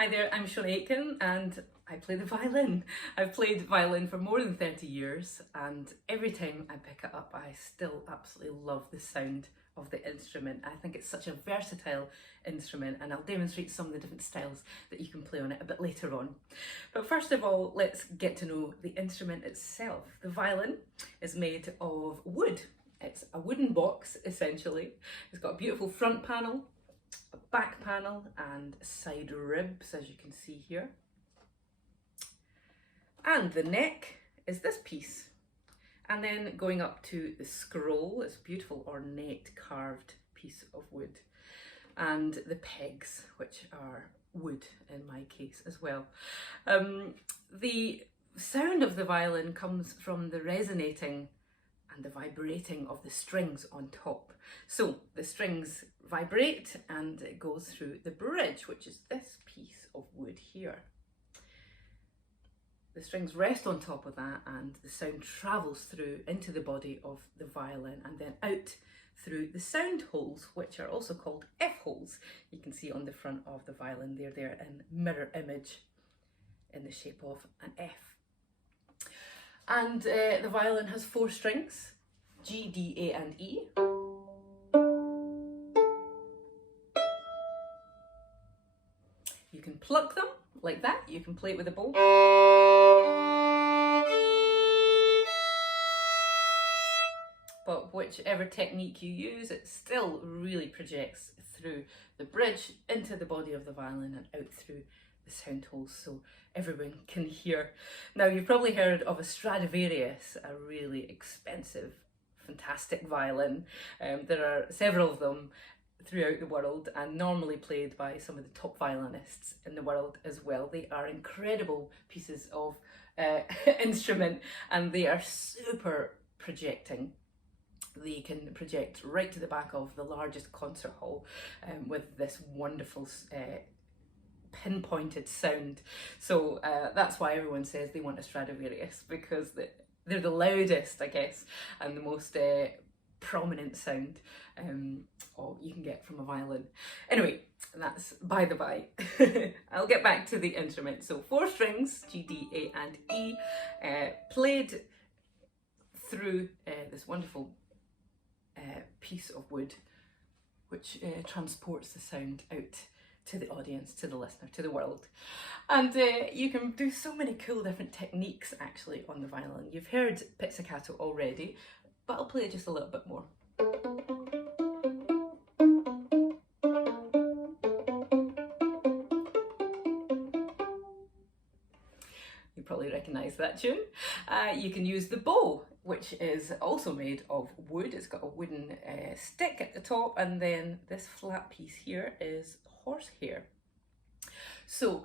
Hi there, I'm Shona Aitken and I play the violin. I've played violin for more than 30 years and every time I pick it up I still absolutely love the sound of the instrument. I think it's such a versatile instrument and I'll demonstrate some of the different styles that you can play on it a bit later on. But first of all, let's get to know the instrument itself. The violin is made of wood. It's a wooden box essentially. It's got a beautiful front panel, a back panel and side ribs, as you can see here. And the neck is this piece. And then going up to the scroll, this beautiful ornate carved piece of wood. And the pegs, which are wood in my case as well. The sound of the violin comes from the resonating and the vibrating of the strings on top. So the strings vibrate and it goes through the bridge, which is this piece of wood here. The strings rest on top of that and the sound travels through into the body of the violin and then out through the sound holes, which are also called F-holes. You can see on the front of the violin, they're there in mirror image in the shape of an F. And the violin has 4 strings, G, D, A and E. You can pluck them like that, you can play it with a bow. But whichever technique you use, it still really projects through the bridge into the body of the violin and out through the sound holes so everyone can hear. Now you've probably heard of a Stradivarius, a really expensive, fantastic violin. There are several of them throughout the world and normally played by some of the top violinists in the world as well. They are incredible pieces of instrument and they are super projecting. They can project right to the back of the largest concert hall with this wonderful pinpointed sound. So that's why everyone says they want a Stradivarius, because they're the loudest, I guess, and the most prominent sound you can get from a violin. Anyway, that's by the by. I'll get back to the instrument. So 4 strings, G, D, A and E, played through this wonderful piece of wood, which transports the sound out to the audience, to the listener, to the world. And you can do so many cool different techniques actually on the violin. You've heard pizzicato already, but I'll play it just a little bit more. You probably recognise that tune. You can use the bow, which is also made of wood. It's got a wooden stick at the top and then this flat piece here is horsehair. So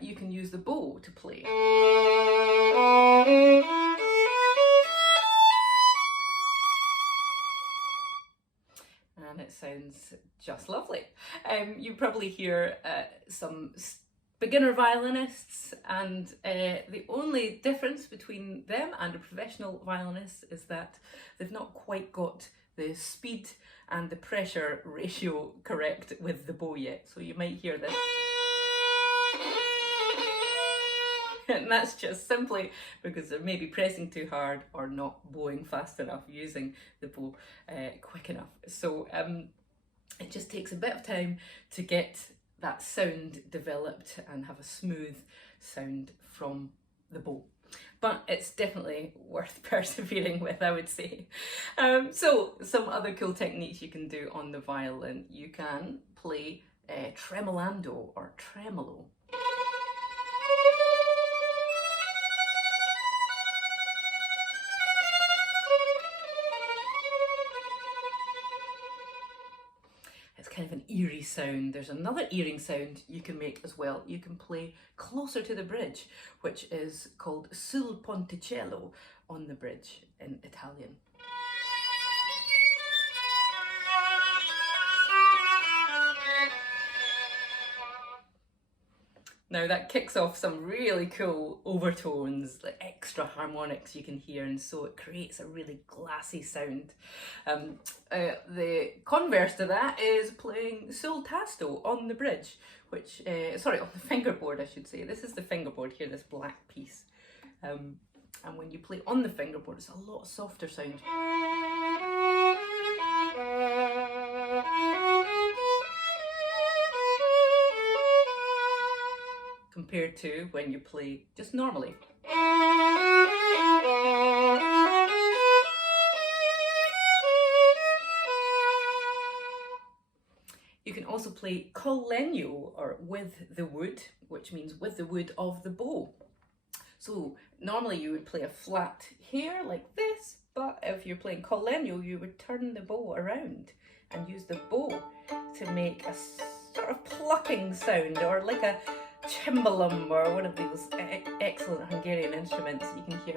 you can use the bow to play. And it sounds just lovely. You probably hear some beginner violinists and the only difference between them and a professional violinist is that they've not quite got the speed and the pressure ratio correct with the bow yet. So you might hear this. And that's just simply because they're maybe pressing too hard or not bowing fast enough, using the bow quick enough. So it just takes a bit of time to get that sound developed and have a smooth sound from the bow. But it's definitely worth persevering with, I would say. So some other cool techniques you can do on the violin. You can play tremolando or tremolo. It's kind of an eerie sound. There's another eerie sound you can make as well. You can play closer to the bridge, which is called sul ponticello, on the bridge in Italian. Now that kicks off some really cool overtones, like extra harmonics you can hear, and so it creates a really glassy sound. The converse to that is playing sul tasto on the bridge, which, sorry, on the fingerboard I should say. This is the fingerboard here, this black piece. And when you play on the fingerboard, it's a lot softer sound. Compared to when you play just normally. You can also play col legno, or with the wood, which means with the wood of the bow. So normally you would play a flat here like this, but if you're playing col legno, you would turn the bow around and use the bow to make a sort of plucking sound, or like a cimbalum, or one of those excellent Hungarian instruments you can hear.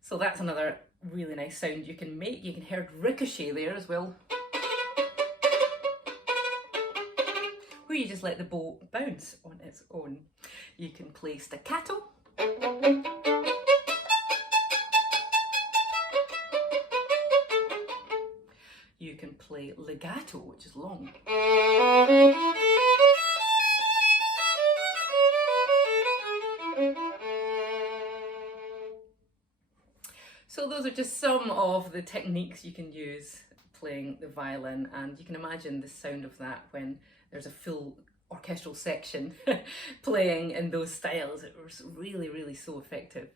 So that's another really nice sound you can make. You can hear ricochet there as well, where you just let the bow bounce on its own. You can play staccato. You can play legato, which is long. So those are just some of the techniques you can use playing the violin, and you can imagine the sound of that when there's a full orchestral section playing in those styles. It was really, really so effective.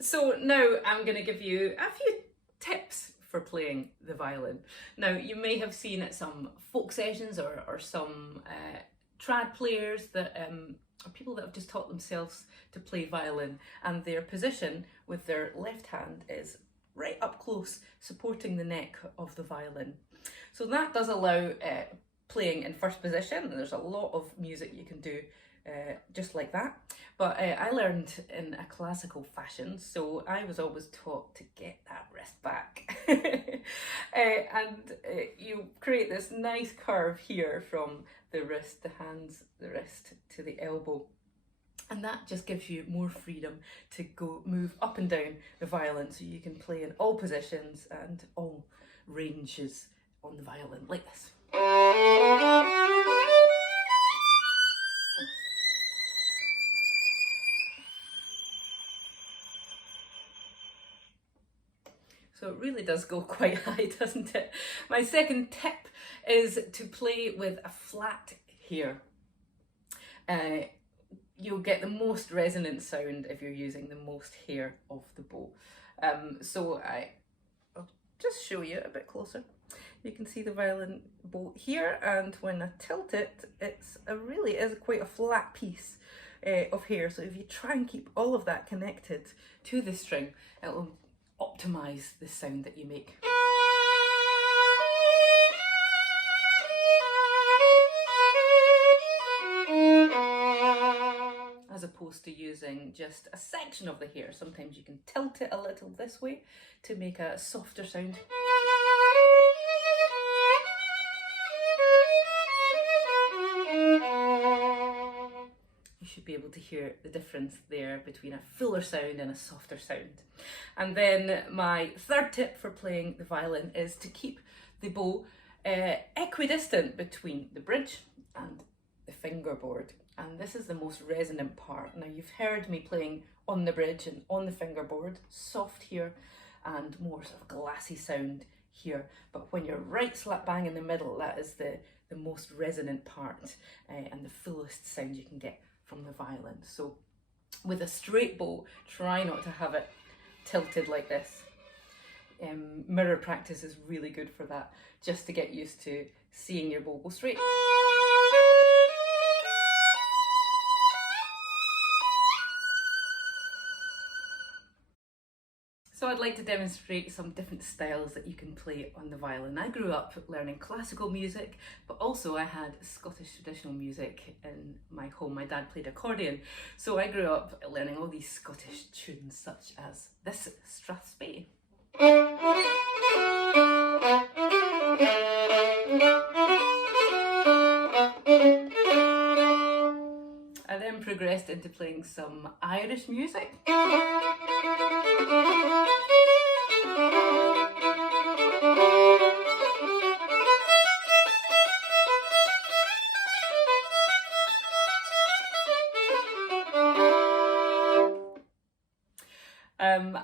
So now I'm going to give you a few tips for playing the violin. Now, you may have seen at some folk sessions or some trad players that are people that have just taught themselves to play violin, and their position with their left hand is right up close, supporting the neck of the violin. So that does allow playing in first position, and there's a lot of music you can do just like that. But I learned in a classical fashion, so I was always taught to get that wrist back. And you create this nice curve here from the wrist, the hands, the wrist to the elbow. And that just gives you more freedom to move up and down the violin, so you can play in all positions and all ranges on the violin, like this. So it really does go quite high, doesn't it? My second tip is to play with a flat here. You'll get the most resonant sound if you're using the most hair of the bow. So I'll just show you a bit closer. You can see the violin bow here, and when I tilt it, it's really is quite a flat piece of hair. So if you try and keep all of that connected to the string, it will optimize the sound that you make. As opposed to using just a section of the hair. Sometimes you can tilt it a little this way to make a softer sound. You should be able to hear the difference there between a fuller sound and a softer sound. And then my third tip for playing the violin is to keep the bow equidistant between the bridge and the fingerboard. And this is the most resonant part. Now, you've heard me playing on the bridge and on the fingerboard, soft here and more sort of glassy sound here. But when you're right slap bang in the middle, that is the most resonant part and the fullest sound you can get from the violin. So with a straight bow, try not to have it tilted like this. Mirror practice is really good for that, just to get used to seeing your bow go straight. So I'd like to demonstrate some different styles that you can play on the violin. I grew up learning classical music, but also I had Scottish traditional music in my home. My dad played accordion, so I grew up learning all these Scottish tunes, such as this Strathspey. progressed into playing some Irish music.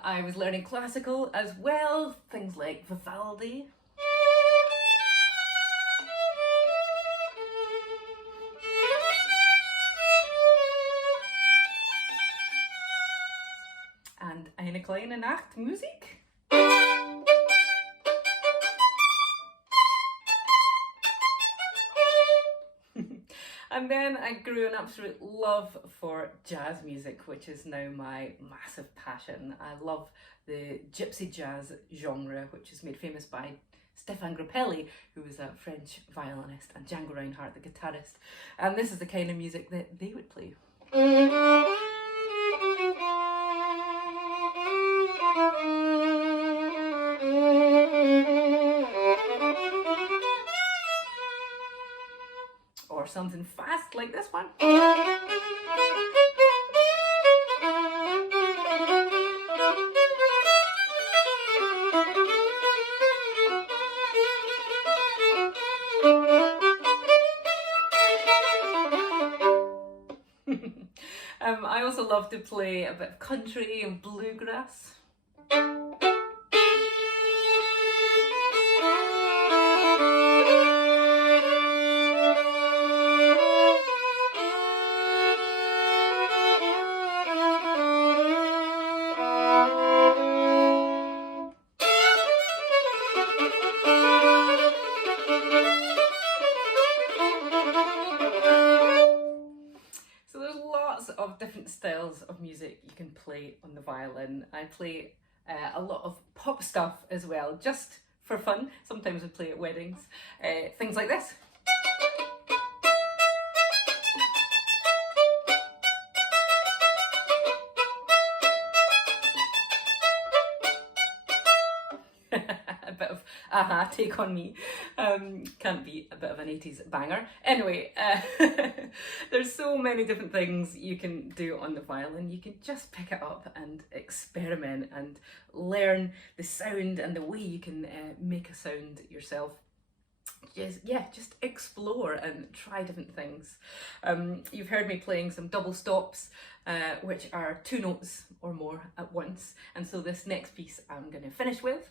I was learning classical as well, things like Vivaldi. And Eine kleine Nachtmusik. And then I grew an absolute love for jazz music, which is now my massive passion. I love the gypsy jazz genre, which is made famous by Stéphane Grappelli, who was a French violinist, and Django Reinhardt, the guitarist. And this is the kind of music that they would play. Or something fast like this one. I also love to play a bit of country and bluegrass. Of different styles of music you can play on the violin. I play a lot of pop stuff as well, just for fun. Sometimes I play at weddings, things like this. A bit of aha, Take On Me. Can't beat a bit of an 80s banger. Anyway, there's so many different things you can do on the violin. You can just pick it up and experiment and learn the sound and the way you can make a sound yourself. Just explore and try different things. You've heard me playing some double stops, which are 2 notes or more at once. And so this next piece I'm going to finish with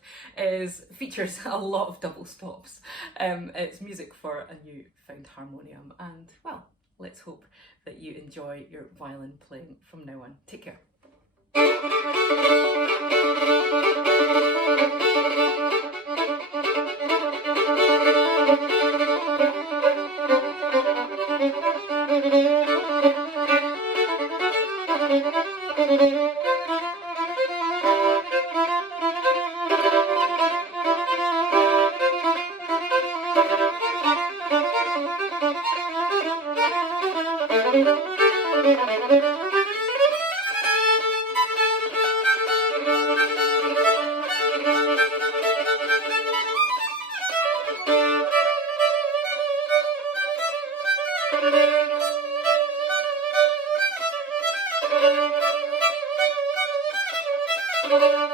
features a lot of double stops. It's music for a new found harmonium, and well, let's hope that you enjoy your violin playing from now on. Take care. Thank you.